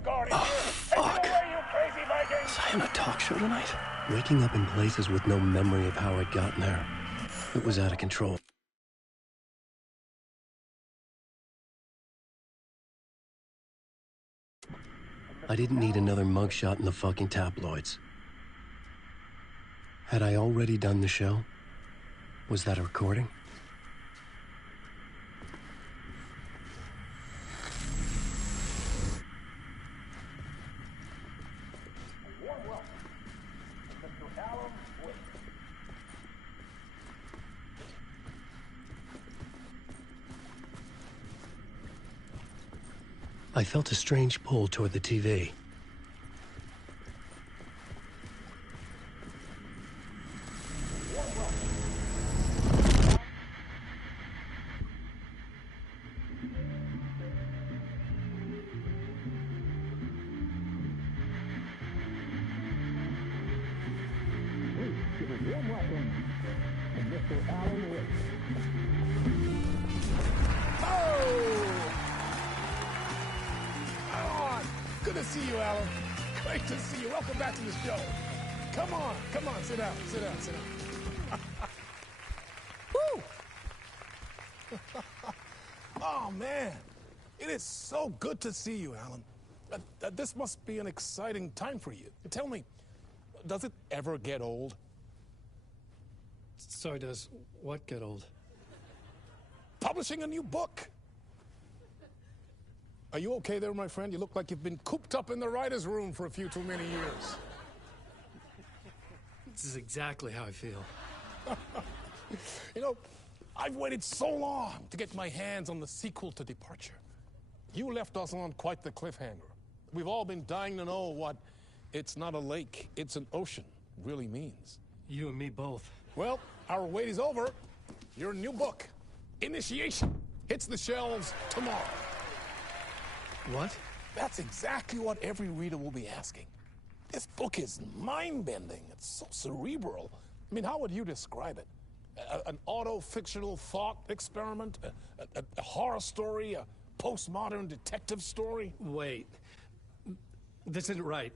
Asgard in here. Fuck. Take it away, you crazy Viking! Was I on a talk show tonight? Waking up in places with no memory of how I'd gotten there. It was out of control. I didn't need another mugshot in the fucking tabloids. Had I already done the show? Was that a recording? I felt a strange pull toward the TV. Good to see you, Alan. Great to see you. Welcome back to the show. Come on, sit down. Woo! Oh, man. It is so good to see you, Alan. This must be an exciting time for you. Tell me, does it ever get old? Sorry, does what get old? Publishing a new book. Are you okay there, my friend? You look like you've been cooped up in the writer's room for a few too many years. This is exactly how I feel. You know, I've waited so long to get my hands on the sequel to Departure. You left us on quite the cliffhanger. We've all been dying to know what "it's not a lake, it's an ocean" really means. You and me both. Well, our wait is over. Your new book, Initiation, hits the shelves tomorrow. What? That's exactly what every reader will be asking. This book is mind-bending. It's so cerebral. I mean, how would you describe it? An auto-fictional thought experiment? A horror story? A postmodern detective story? Wait. This isn't right.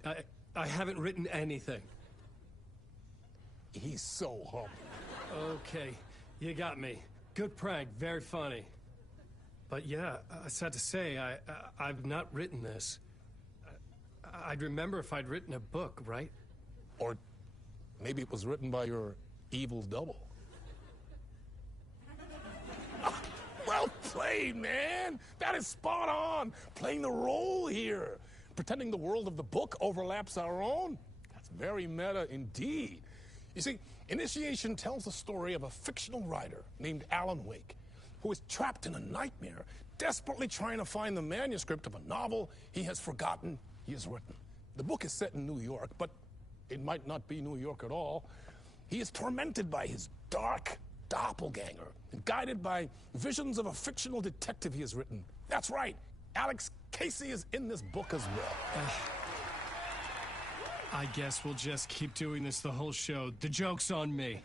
I haven't written anything. He's so humble. Okay, you got me. Good prank, very funny. But yeah, sad to say, I've not written this. I'd remember if I'd written a book, right? Or maybe it was written by your evil double. Well played, man. That is spot on. Playing the role here. Pretending the world of the book overlaps our own. That's very meta indeed. You see, Initiation tells the story of a fictional writer named Alan Wake, who is trapped in a nightmare, desperately trying to find the manuscript of a novel he has forgotten he has written. The book is set in New York, but it might not be New York at all. He is tormented by his dark doppelganger and guided by visions of a fictional detective he has written. That's right, Alex Casey is in this book as well. I guess we'll just keep doing this the whole show. The joke's on me.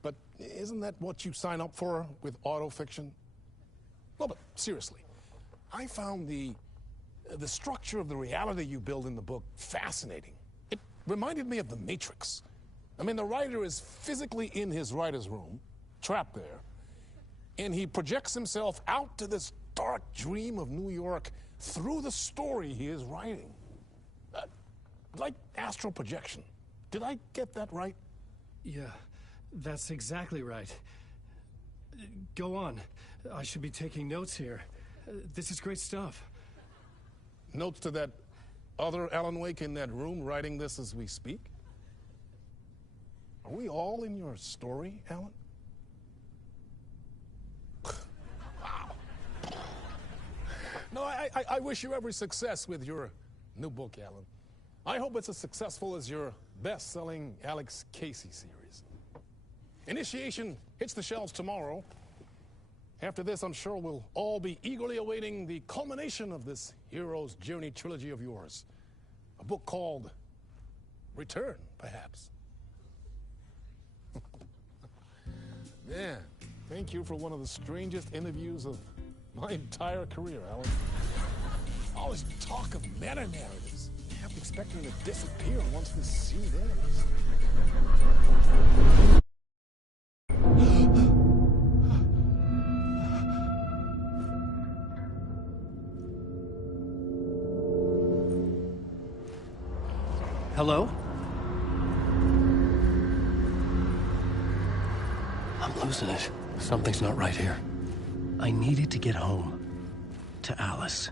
But isn't that what you sign up for with autofiction? Well, but seriously, I found the structure of the reality you build in the book fascinating. It reminded me of The Matrix. I mean, the writer is physically in his writer's room, trapped there, and he projects himself out to this dark dream of New York through the story he is writing. Like astral projection. Did I get that right? Yeah, that's exactly right. Go on. I should be taking notes here. This is great stuff. Notes to that other Alan Wake in that room writing this as we speak? Are we all in your story, Alan? Wow. No, I wish you every success with your new book, Alan. I hope it's as successful as your best-selling Alex Casey series. Initiation hits the shelves tomorrow. After this, I'm sure we'll all be eagerly awaiting the culmination of this hero's journey trilogy of yours. A book called Return, perhaps. Man, thank you for one of the strangest interviews of my entire career, Alan. Always talk of meta-narratives. I kept expecting to disappear once the scene ends. Hello? I'm losing it. Something's not right here. I needed to get home. To Alice.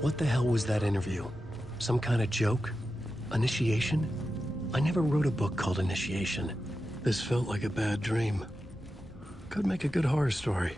What the hell was that interview? Some kind of joke? Initiation? I never wrote a book called Initiation. This felt like a bad dream. Could make a good horror story.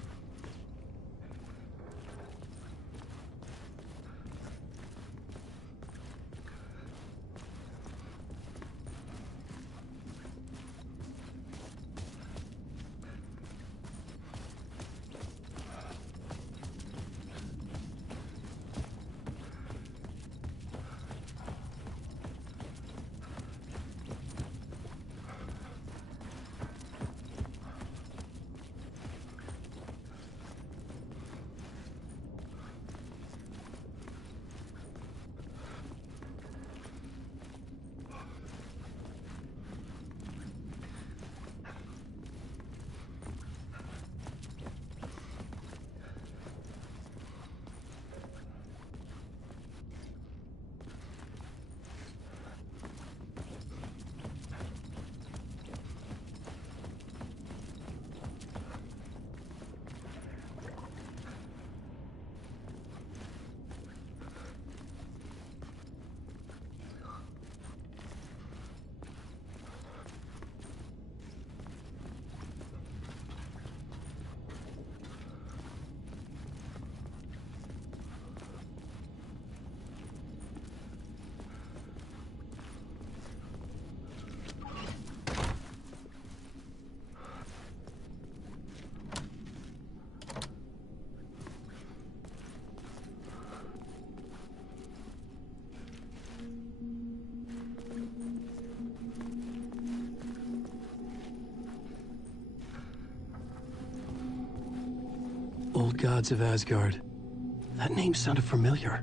Old Gods of Asgard. That name sounded familiar.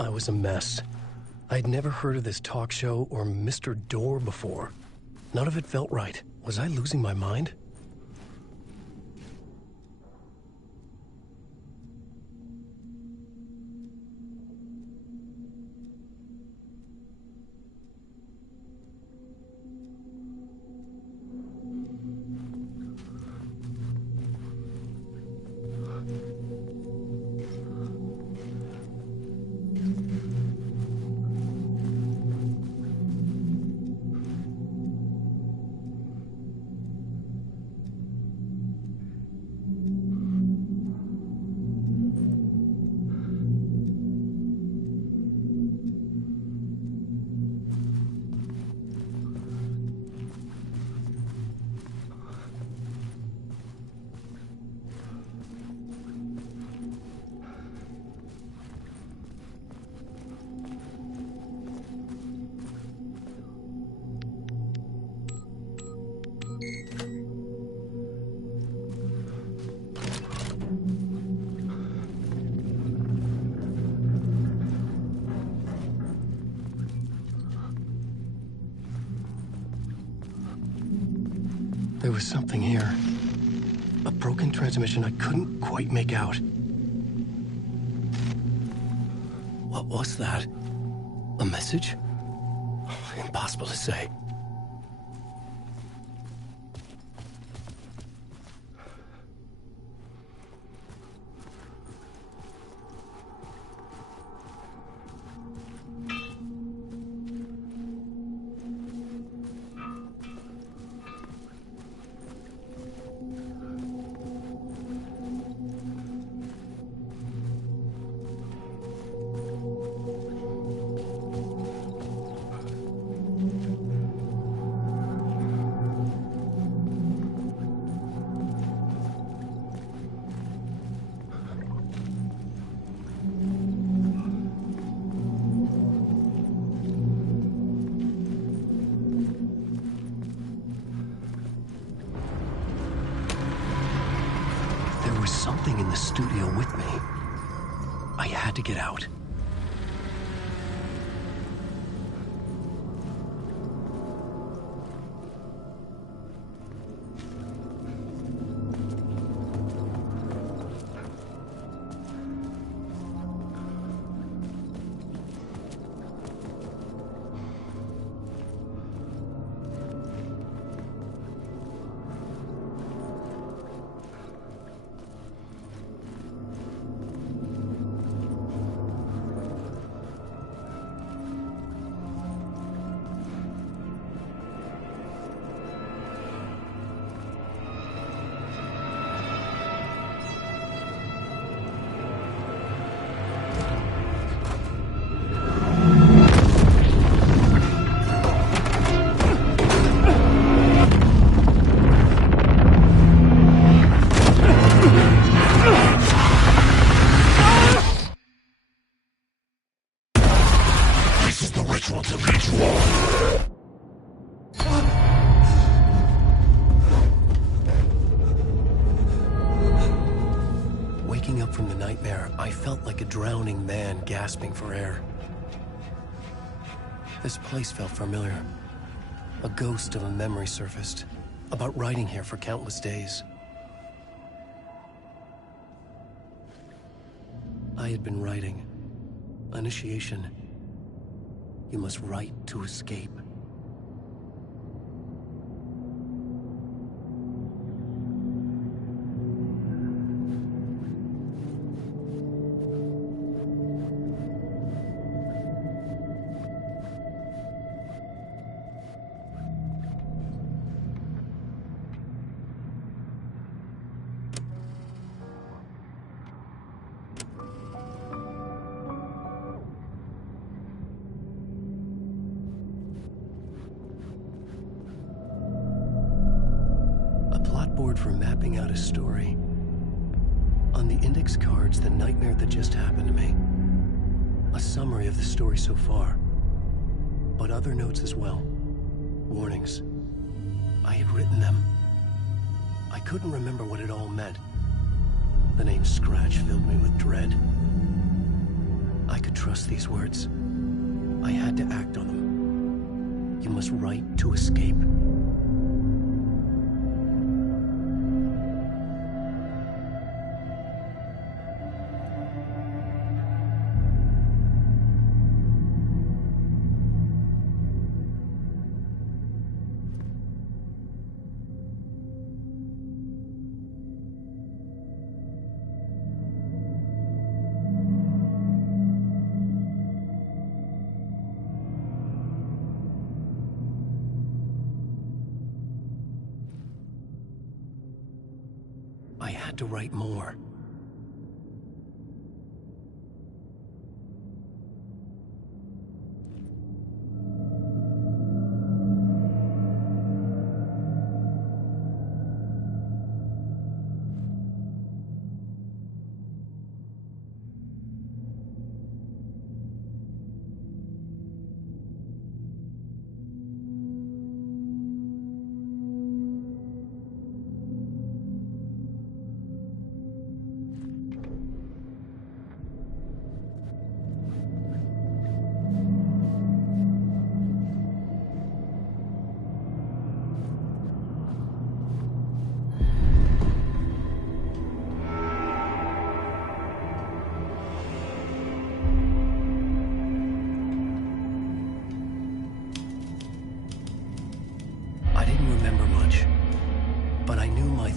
I was a mess. I'd never heard of this talk show or Mr. Door before. None of it felt right. Was I losing my mind? There was something here. A broken transmission I couldn't quite make out. What was that? A message? Impossible to say. something in the studio with me. I had to get out. Waking up from the nightmare, I felt like a drowning man gasping for air. This place felt familiar. A ghost of a memory surfaced, about riding here for countless days. I had been writing. Initiation. You must write to escape. For mapping out a story. On the index cards, the nightmare that just happened to me. A summary of the story so far. But other notes as well. Warnings. I had written them. I couldn't remember what it all meant. The name Scratch filled me with dread. I could trust these words. I had to act on them. You must write to escape. I had to write more.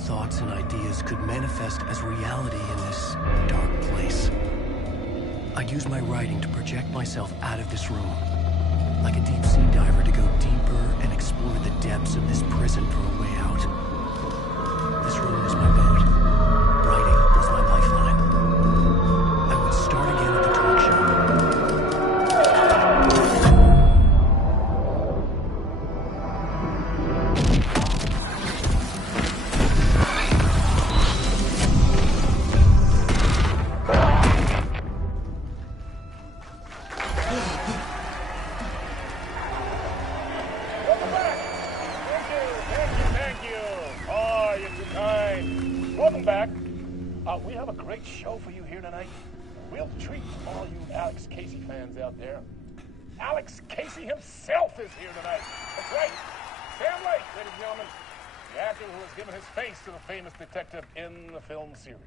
Thoughts and ideas could manifest as reality in this dark place. I'd use my writing to project myself out of this room, like a deep sea diver to go deeper and explore the depths of this prison for a way out. This room was my boat. Writing was my lifeline. I would start again at the talk show. Welcome great show for you here tonight. A real treat for all you Alex Casey fans out there. Alex Casey himself is here tonight. That's right. Sam Lake, ladies and gentlemen, the actor who has given his face to the famous detective in the film series.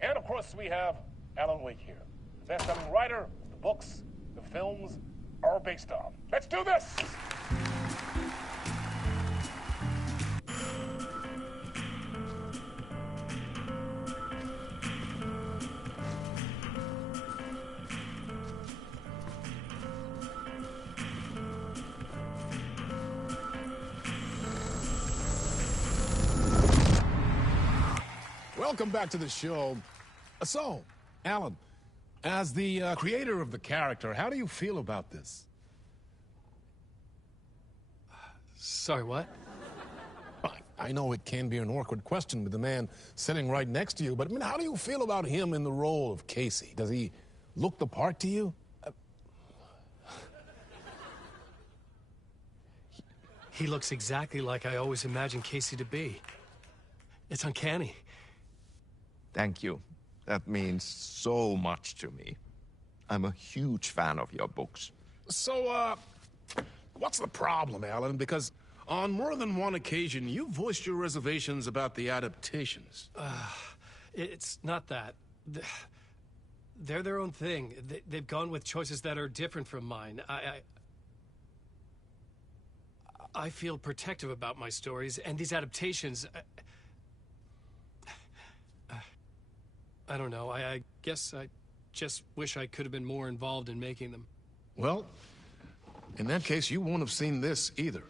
And of course, we have Alan Wake here, the best-selling writer of the books the films are based on. Let's do this! Welcome back to the show. So, Alan, as the creator of the character, how do you feel about this? Sorry, what? I know it can be an awkward question with the man sitting right next to you, but I mean, how do you feel about him in the role of Casey? Does he look the part to you? He looks exactly like I always imagined Casey to be. It's uncanny. Thank you. That means so much to me. I'm a huge fan of your books. So, what's the problem, Alan? Because on more than one occasion, you voiced your reservations about the adaptations. It's not that. They're their own thing. They've gone with choices that are different from mine. I feel protective about my stories, and these adaptations... I don't know. I guess I just wish I could have been more involved in making them. Well, in that case, you won't have seen this either.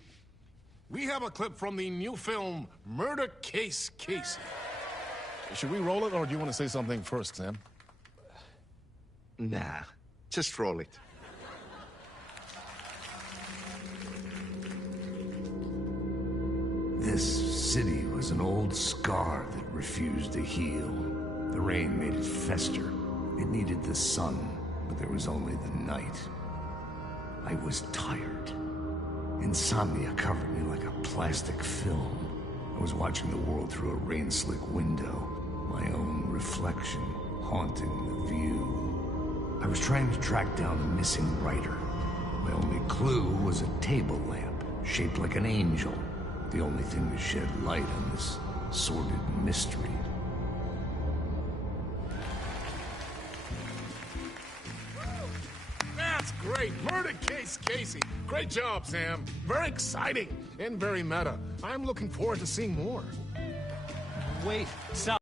We have a clip from the new film, Murder Case Casey. Should we roll it, or do you want to say something first, Sam? Nah, just roll it. This city was an old scar that refused to heal. The rain made it fester. It needed the sun, but there was only the night. I was tired. Insomnia covered me like a plastic film. I was watching the world through a rain-slick window, my own reflection haunting the view. I was trying to track down a missing writer. My only clue was a table lamp, shaped like an angel, the only thing to shed light on this sordid mystery. That's great. Murder Case Casey. Great job, Sam. Very exciting and very meta. I'm looking forward to seeing more. Wait, stop.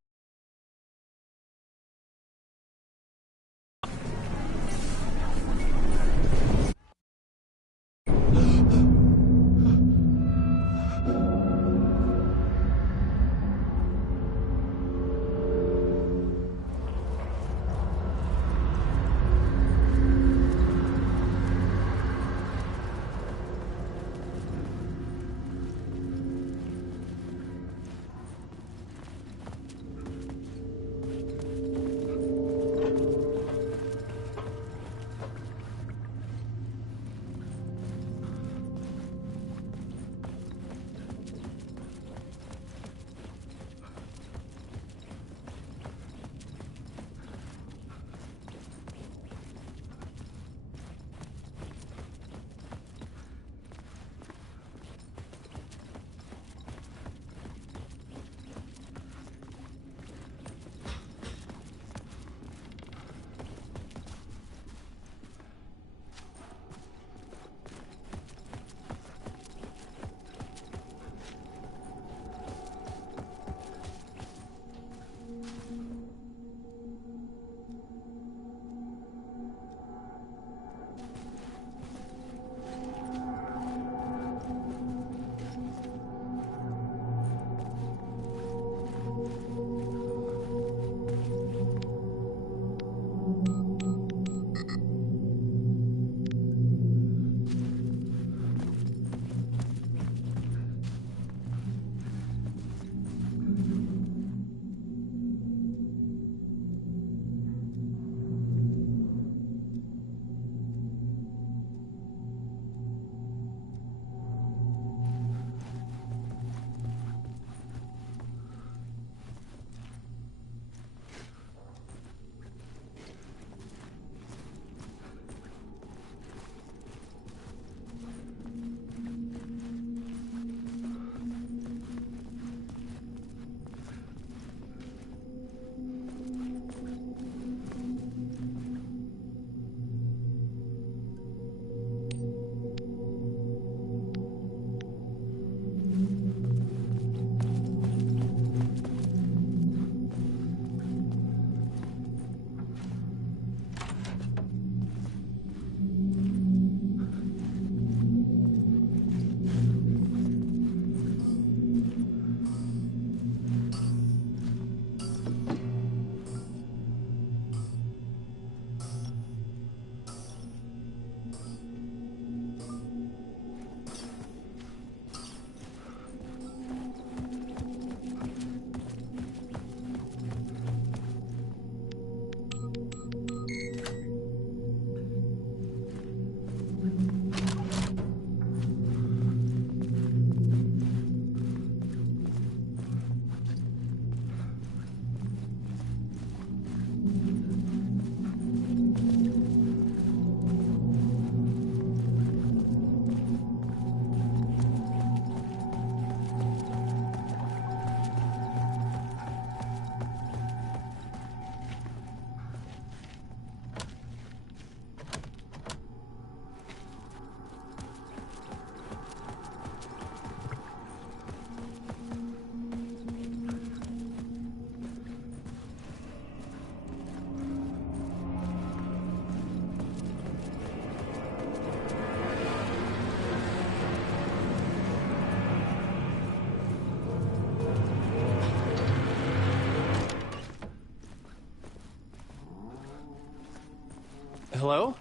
Hello?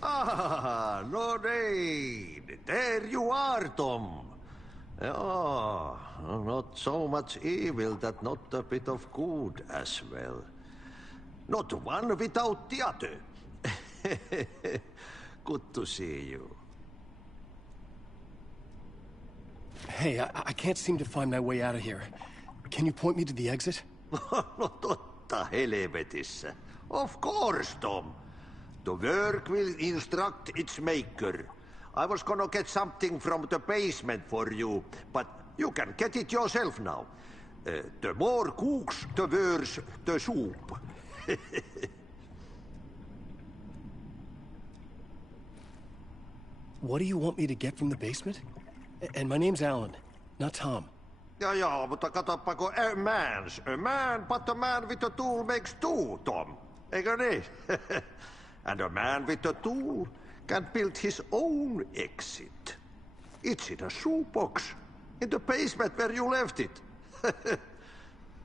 Ah, Lorraine! There you are, Tom. Oh, not so much evil that not a bit of good as well. Not one without the other. Good to see you. Hey, I can't seem to find my way out of here. Can you point me to the exit? No totta helvetissä. Of course, Tom. The work will instruct its maker. I was gonna get something from the basement for you, but you can get it yourself now. The more cooks, the worse the soup. What do you want me to get from the basement? And my name's Alan, not Tom. Ja, mutta katoppa, kun a man, but a man with a tool makes two, Tom. Eikö niin? And a man with a tool can build his own exit. It's in a shoebox, in the basement where you left it.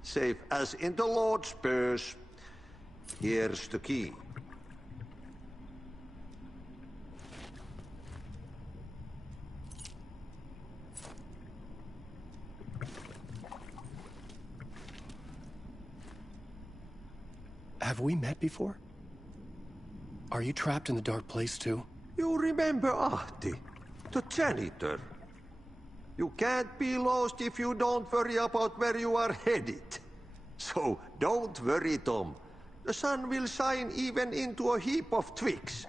Safe as in the Lord's purse. Here's the key. Have we met before? Are you trapped in the dark place too? You remember Ahti, the janitor. You can't be lost if you don't worry about where you are headed. So don't worry, Tom. The sun will shine even into a heap of twigs.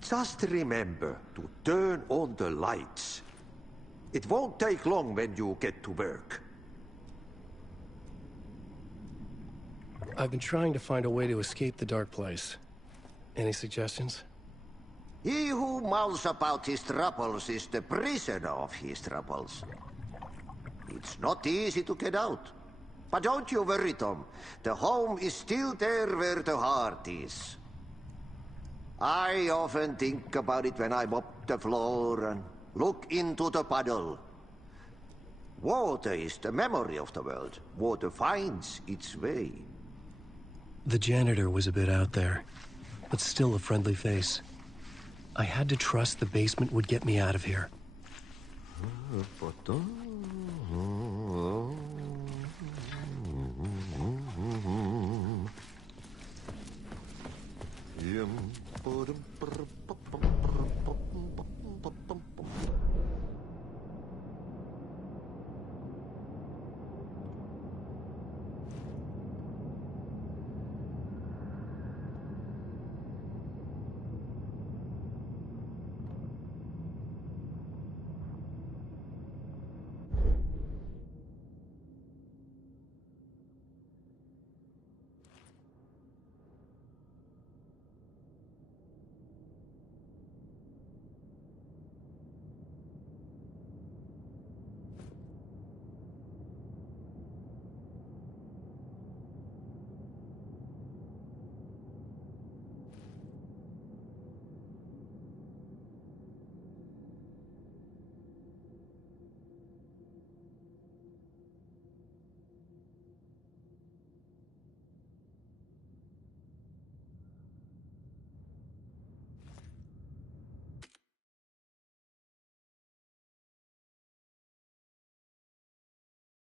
Just remember to turn on the lights. It won't take long when you get to work. I've been trying to find a way to escape the dark place. Any suggestions? He who mouths about his troubles is the prisoner of his troubles. It's not easy to get out. But don't you worry, Tom. The home is still there where the heart is. I often think about it when I mop the floor and look into the puddle. Water is the memory of the world. Water finds its way. The janitor was a bit out there, but still a friendly face. I had to trust the basement would get me out of here.